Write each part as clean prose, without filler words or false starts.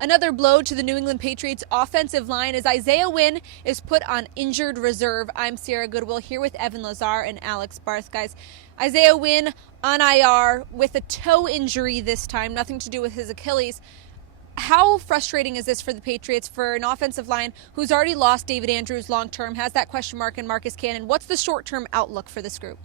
Another blow to the New England Patriots offensive line as Isaiah Wynn is put on injured reserve. I'm Sarah Goodwill here with Evan Lazar and Alex Barth. Guys, Isaiah Wynn on IR with a toe injury this time, nothing to do with his Achilles. How frustrating is this for the Patriots for an offensive line who's already lost David Andrews long term, has that question mark in Marcus Cannon? What's the short-term outlook for this group?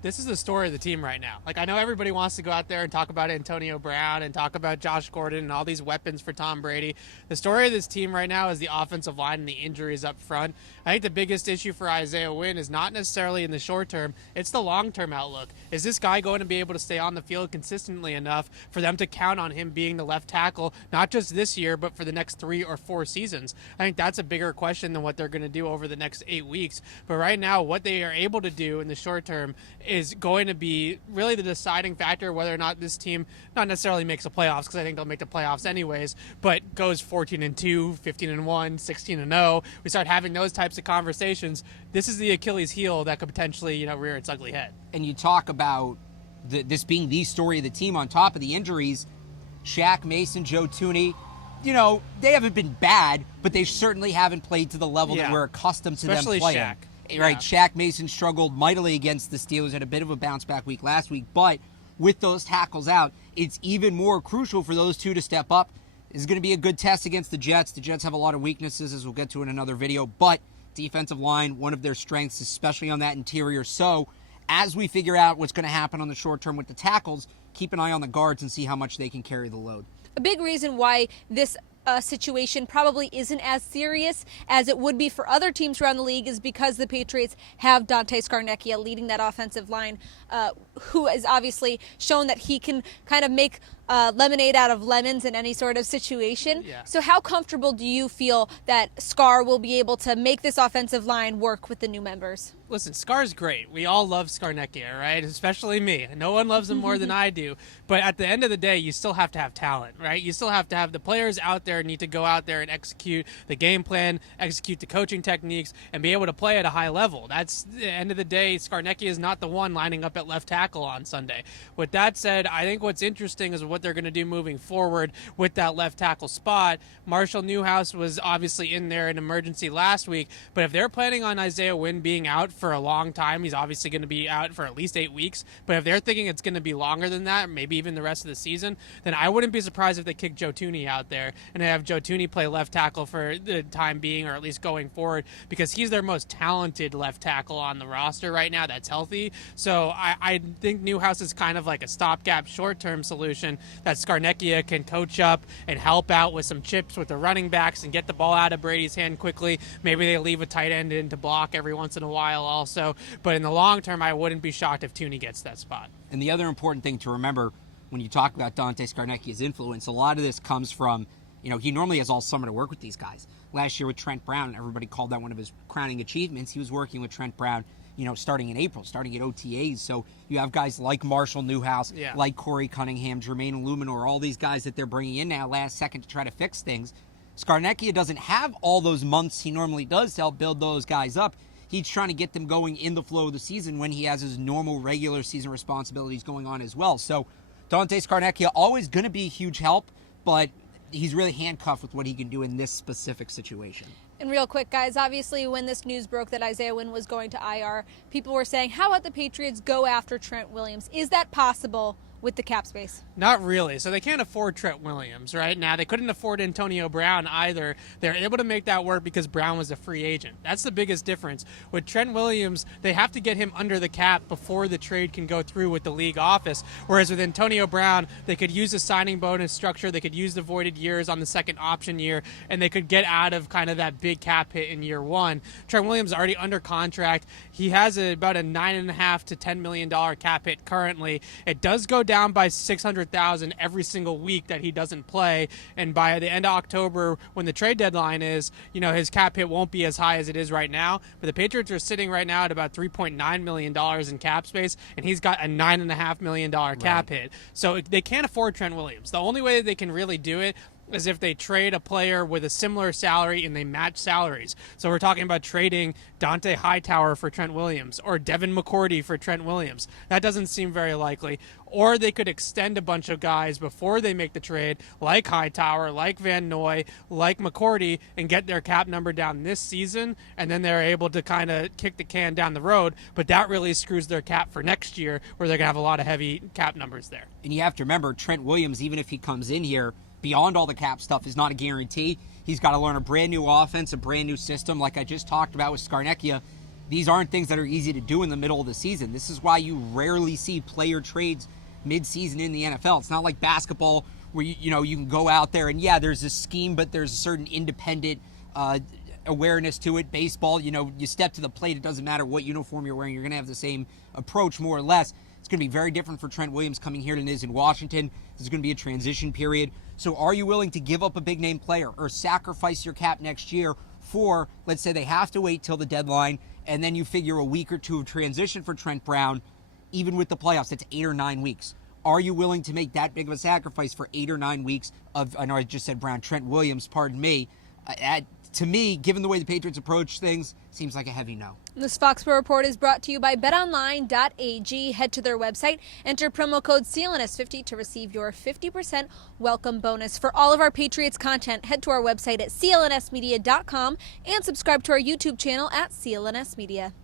This is the story of the team right now. I know everybody wants to go out there and talk about Antonio Brown and talk about Josh Gordon and all these weapons for Tom Brady. The story of this team right now is the offensive line and the injuries up front. I think the biggest issue for Isaiah Wynn is not necessarily in the short term, it's the long-term outlook. Is this guy going to be able to stay on the field consistently enough for them to count on him being the left tackle, not just this year, but for the next 3 or 4 seasons? I think that's a bigger question than what they're going to do over the next 8 weeks. But right now, what they are able to do in the short term is going to be really the deciding factor whether or not this team not necessarily makes the playoffs, because I think they'll make the playoffs anyways, but goes 14-2, 15-1, 16-0. We start having those types of conversations. This is the Achilles heel that could potentially, rear its ugly head. And you talk about this being the story of the team on top of the injuries. Shaq Mason, Joe Thuney, they haven't been bad, but they certainly haven't played to the level that we're accustomed to especially them playing. Shaq. Right, Shaq Mason struggled mightily against the Steelers, had a bit of a bounce-back week last week, but with those tackles out, it's even more crucial for those two to step up. It's going to be a good test against the Jets. The Jets have a lot of weaknesses, as we'll get to in another video, but defensive line, one of their strengths, especially on that interior. So as we figure out what's going to happen on the short term with the tackles, keep an eye on the guards and see how much they can carry the load. A big reason why this situation probably isn't as serious as it would be for other teams around the league is because the Patriots have Dante Scarnecchia leading that offensive line, who has obviously shown that he can kind of make lemonade out of lemons in any sort of situation. Yeah. So how comfortable do you feel that Scar will be able to make this offensive line work with the new members? Listen, Scar's great. We all love Scarnecchia, right? Especially me. No one loves him more than I do. But at the end of the day, you still have to have talent, right? You still have to have the players out there need to go out there and execute the game plan, execute the coaching techniques, and be able to play at a high level. That's the end of the day. Scarnecchia is not the one lining up at left tackle on Sunday. With that said, I think what's interesting is what they're going to do moving forward with that left tackle spot. Marshall Newhouse was obviously in there in emergency last week, but if they're planning on Isaiah Wynn being out for a long time, he's obviously going to be out for at least 8 weeks, but if they're thinking it's going to be longer than that, maybe even the rest of the season, then I wouldn't be surprised if they kick Joe Thuney out there and have Joe Thuney play left tackle for the time being, or at least going forward, because he's their most talented left tackle on the roster right now that's healthy. So I think Newhouse is kind of like a stopgap short-term solution that Scarnecchia can coach up and help out with some chips with the running backs and get the ball out of Brady's hand quickly. Maybe they leave a tight end in to block every once in a while also. But in the long term, I wouldn't be shocked if Thuney gets that spot. And the other important thing to remember when you talk about Dante Scarnecchia's influence, a lot of this comes from, he normally has all summer to work with these guys. Last year with Trent Brown, everybody called that one of his crowning achievements. He was working with Trent Brown, starting in April, starting at OTAs. So you have guys like Marshall Newhouse, like Corey Cunningham, Jermaine Illuminor, all these guys that they're bringing in now last second to try to fix things. Scarnecchia doesn't have all those months he normally does to help build those guys up. He's trying to get them going in the flow of the season when he has his normal regular season responsibilities going on as well. So Dante Scarnecchia always going to be a huge help, but he's really handcuffed with what he can do in this specific situation. And real quick, guys, obviously when this news broke that Isaiah Wynn was going to IR, people were saying, how about the Patriots go after Trent Williams? Is that possible with the cap space? Not really. So they can't afford Trent Williams right now. They couldn't afford Antonio Brown either. They're able to make that work because Brown was a free agent. That's the biggest difference. With Trent Williams, they have to get him under the cap before the trade can go through with the league office. Whereas with Antonio Brown, they could use the signing bonus structure, they could use the voided years on the second option year, and they could get out of kind of that big cap hit in year one. Trent Williams is already under contract. He has about a $9.5 to $10 million cap hit currently. It does go down by $600,000 every single week that he doesn't play, and by the end of October, when the trade deadline is, his cap hit won't be as high as it is right now. But the Patriots are sitting right now at about $3.9 million in cap space, and he's got a $9.5 million cap hit. So they can't afford Trent Williams. The only way that they can really do it is if they trade a player with a similar salary and they match salaries. So we're talking about trading Dante Hightower for Trent Williams or Devin McCourty for Trent Williams. That doesn't seem very likely. Or they could extend a bunch of guys before they make the trade, like Hightower, like Van Noy, like McCourty, and get their cap number down this season, and then they're able to kind of kick the can down the road. But that really screws their cap for next year, where they're going to have a lot of heavy cap numbers there. And you have to remember, Trent Williams, even if he comes in here, beyond all the cap stuff, is not a guarantee. He's got to learn a brand new offense, a brand new system, like I just talked about with Scarnecchia. These aren't things that are easy to do in the middle of the season. This is why you rarely see player trades mid-season in the NFL. It's not like basketball where you can go out there and there's a scheme, but there's a certain independent awareness to it. Baseball, you step to the plate, it doesn't matter what uniform you're wearing, you're going to have the same approach more or less. It's going to be very different for Trent Williams coming here than it is in Washington. This is going to be a transition period. So are you willing to give up a big name player or sacrifice your cap next year for, let's say they have to wait till the deadline, and then you figure a week or two of transition for Trent Brown, even with the playoffs, that's 8 or 9 weeks. Are you willing to make that big of a sacrifice for 8 or 9 weeks of, I know I just said Brown, Trent Williams, pardon me. To me, given the way the Patriots approach things, seems like a heavy no. This FOXBORO report is brought to you by betonline.ag. Head to their website, enter promo code CLNS50 to receive your 50% welcome bonus. For all of our Patriots content, head to our website at clnsmedia.com and subscribe to our YouTube channel at CLNS Media.